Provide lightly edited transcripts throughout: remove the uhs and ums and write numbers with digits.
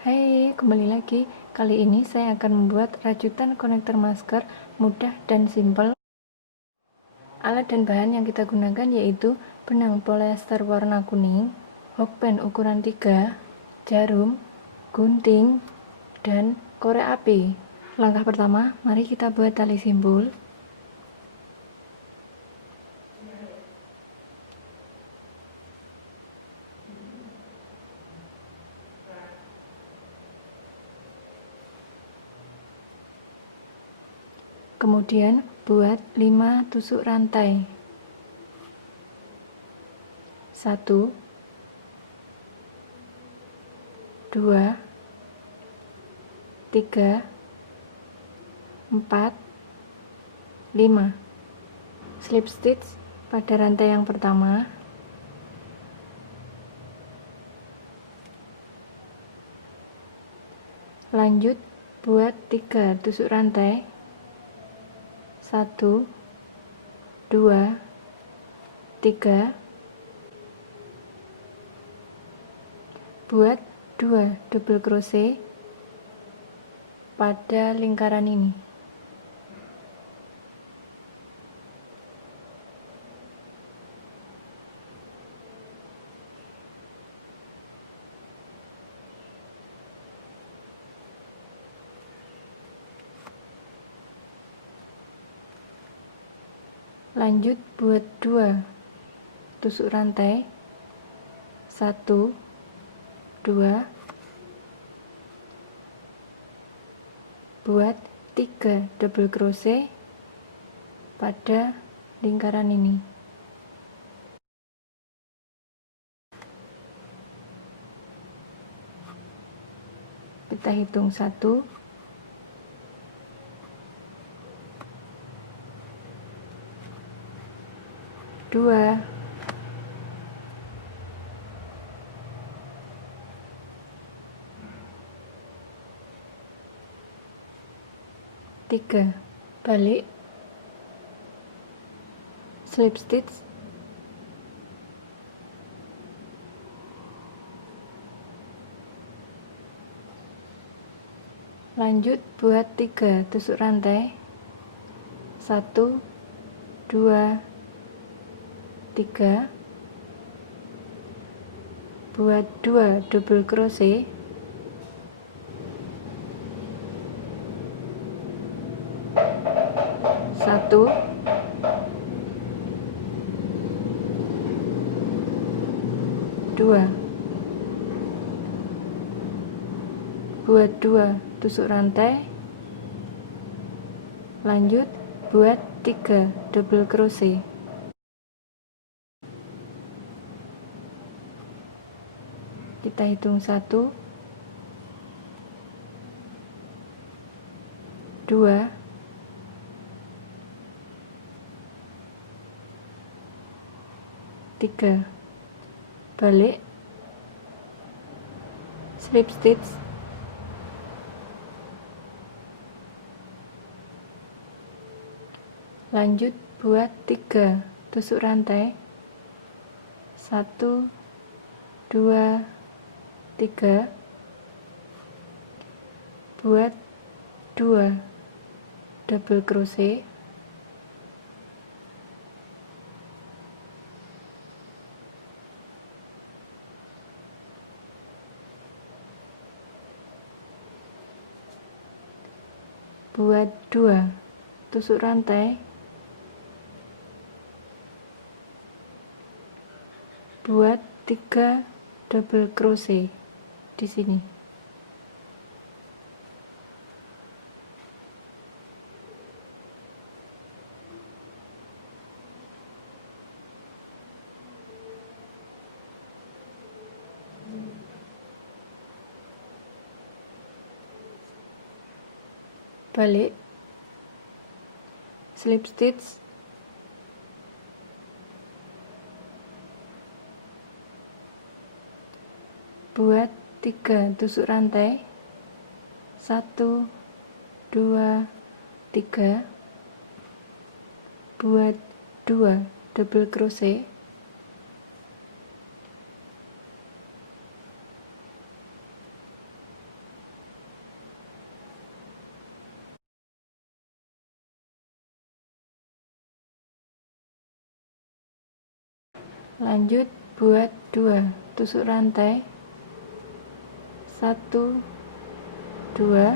Hai, kembali lagi. Kali ini saya akan membuat rajutan konektor masker mudah dan simpel. Alat dan bahan yang kita gunakan yaitu benang polyester warna kuning, hokben ukuran 3, jarum, gunting, dan korek api. Langkah pertama, mari kita buat tali simpul. Kemudian buat 5 tusuk rantai. 1, 2, 3, 4, 5. Slip stitch pada rantai yang pertama. Lanjut buat 3 tusuk rantai. 1, 2, 3. Buat 2 double crochet pada lingkaran ini. Lanjut buat 2 tusuk rantai. 1, 2. Buat 3 double crochet pada lingkaran ini. Kita hitung 1, 2, 3. Balik, slip stitch, lanjut buat 3 tusuk rantai. 1, 2, 3. Buat 2 double crochet. 1, 2. Buat 2 tusuk rantai. Lanjut buat 3 double crochet. Kita hitung 1, 2, 3. Balik, slip stitch, lanjut buat 3 tusuk rantai. 1, 2, 3. Buat 2 double crochet. Buat 2 tusuk rantai. Buat 3 double crochet di sini. Balik, slip stitch, buat 3 tusuk rantai. 1, 2, 3. Buat 2 double crochet. Lanjut buat 2 tusuk rantai, 1 2.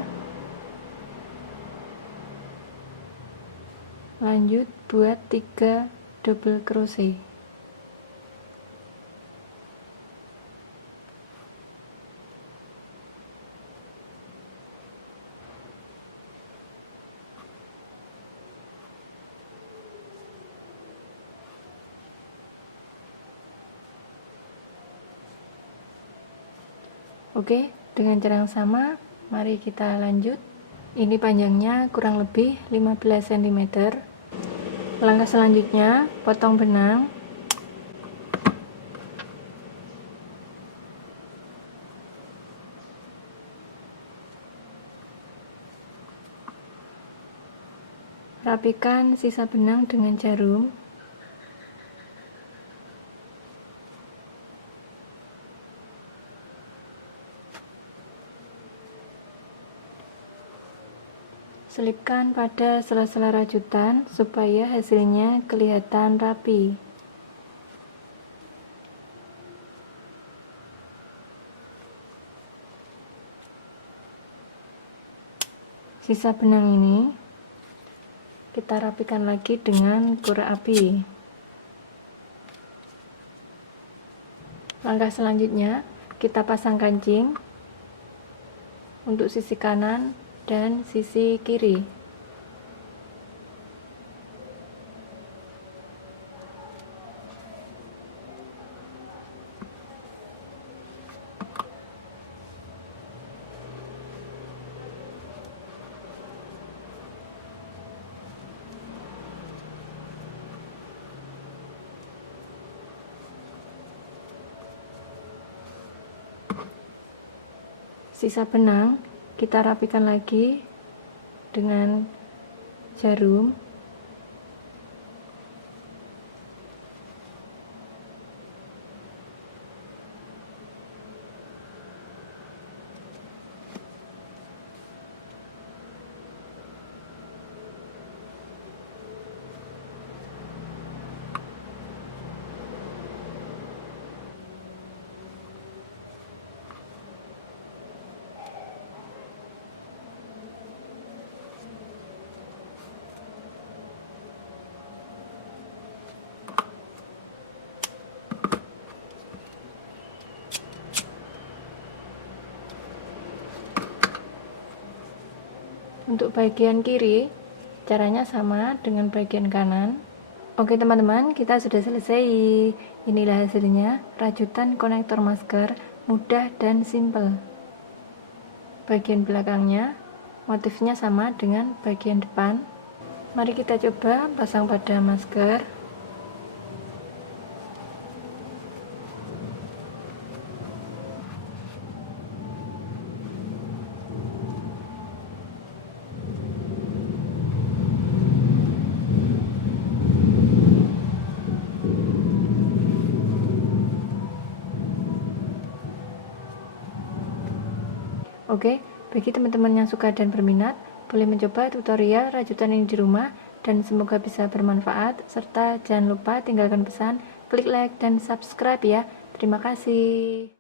Lanjut buat 3 double crochet. Oke, dengan cara yang sama, mari kita lanjut. Ini panjangnya kurang lebih 15 cm. Langkah selanjutnya, potong benang. Rapikan sisa benang dengan jarum. Selipkan pada sela-sela rajutan supaya hasilnya kelihatan rapi. Sisa benang ini kita rapikan lagi dengan korek api. Langkah selanjutnya, kita pasang kancing untuk sisi kanan dan sisi kiri. Sisa benang kita rapikan lagi dengan jarum. Untuk bagian kiri, caranya sama dengan bagian kanan. Oke teman-teman, kita sudah selesai. Inilah hasilnya, rajutan konektor masker, mudah dan simple. Bagian belakangnya, motifnya sama dengan bagian depan. Mari kita coba pasang pada masker. Oke, bagi teman-teman yang suka dan berminat, boleh mencoba tutorial rajutan ini di rumah, dan semoga bisa bermanfaat, serta jangan lupa tinggalkan pesan, klik like, dan subscribe ya. Terima kasih.